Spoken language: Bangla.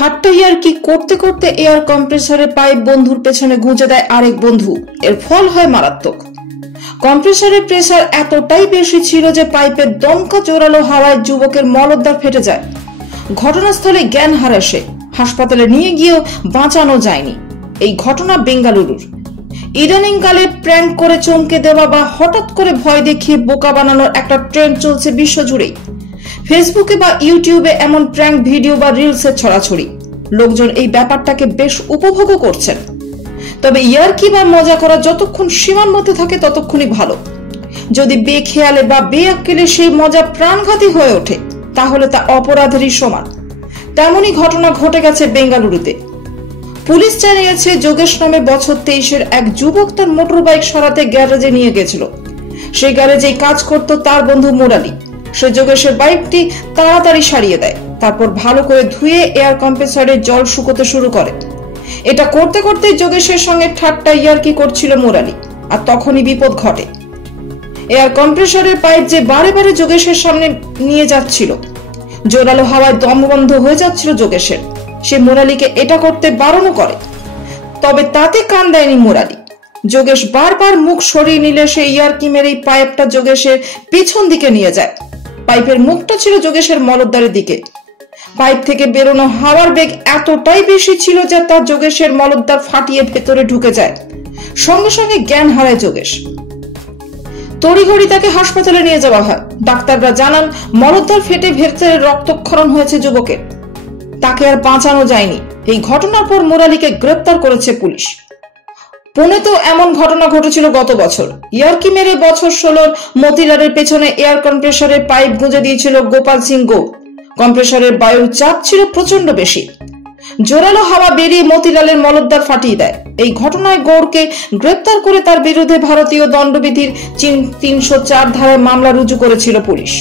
ঠাট্টা ইয়ার্কি করতে করতে এয়ার কম্প্রেসারের পাইপ বন্ধুর পেছনে গুঁজে দেয় আরেক বন্ধু। এর ফল হয় মারাত্মক। কম্প্রেসারের প্রেসার এতটাই বেশি ছিল যে পাইপের দমকা জোরালো হাওয়ায় যুবকের মলদ্বার ফেটে যায়। ঘটনাস্থলে জ্ঞান হারায় সে। হাসপাতালে নিয়ে গিয়েও বাঁচানো যায়নি। এই ঘটনা বেঙ্গালুরুর। ইদানিংকালে প্র্যাঙ্ক করে চমকে দেওয়া বা হঠাৎ করে ভয় দেখিয়ে বোকা বানানোর একটা ট্রেন্ড চলছে বিশ্বজুড়েই। ফেসবুকে বা ইউটিউবে এমন প্র্যাঙ্ক ভিডিও বা রিলসের ছড়াছড়ি। লোকজন এই ব্যাপারটাকে বেশ উপভোগও করছেন। তবে ইয়ার্কি বা মজা করা যতক্ষণ সীমার মধ্যে থাকে ততক্ষণই ভালো। যদি বেখেয়ালে বা বেআক্কেলে সেই মজা প্রাণঘাতী হয়ে ওঠে তাহলে তা অপরাধেরই সমান। তেমনই ঘটনা ঘটে গেছে বেঙ্গালুরুতে। পুলিশ জানিয়েছে যোগেশ নামে বছর 23-এর এক যুবক তার মোটর বাইক সরাতে গ্যারেজে নিয়ে গেছিল। সেই গ্যারেজেই কাজ করত তার বন্ধু মুরালি। সে যোগেশের বাইকটি তাড়াতাড়ি সারিয়ে দেয়, তারপর ভালো করে ধুয়ে এয়ার কম্প্রেসারে জল শুকোতে শুরু করে। এটা করতে করতে যোগেশের সঙ্গে ঠাট্টা ইয়ার্কি করছিল মুরালি, আর তখনই বিপদ ঘটে। এয়ার কম্প্রেসারের পাইপ যে বারে বারে যোগেশের সামনে নিয়ে যাচ্ছিল, জোরালো হাওয়ায় দম বন্ধ হয়ে যাচ্ছিল যোগেশের। সে মুরালিকে এটা করতে বারণও করে, তবে তাতে কান দেয়নি মুরালি। যোগেশ বারবার মুখ সরিয়ে নিলে সে ইয়ার্কি মেরে পাইপটা যোগেশের পিছন দিকে নিয়ে যায়। পাইপের মুখটা ছিল যোগেশের মলদ্বারের দিকে। পাইপ থেকে বেরোনো হাওয়ার বেগ এতটাই বেশি ছিল যে তা যোগেশের মলদ্বার ফাটিয়ে ভেতরে ঢুকে যায়। সঙ্গে সঙ্গে জ্ঞান হারায় যোগেশ। তড়িঘড়ি তাকে হাসপাতালে নিয়ে যাওয়া হয়। ডাক্তাররা জানান মলদ্বার ফেটে ভেতরে রক্তক্ষরণ হয়েছে যুবকের। তাকে আর বাঁচানো যায়নি। এই ঘটনার পর মুরালিকে গ্রেপ্তার করেছে পুলিশ। পুনেতেও এমন ঘটনা ঘটেছিল গত বছর। ইয়ার্কি মেরে বছর 16 মতিলালের পেছনে এয়ার কম্প্রেসারের পাইপ গুঁজে দিয়েছিল গোপাল সিং গৌড়। কম্প্রেসারের বায়ুর চাপ ছিল প্রচন্ড বেশি। জোরালো হাওয়া বেরিয়ে মতিলালের মলদ্বার ফাটিয়ে দেয়। এই ঘটনায় গৌড়কে গ্রেপ্তার করে তার বিরুদ্ধে ভারতীয় দণ্ডবিধির 304 ধারায় মামলা রুজু করেছিল পুলিশ।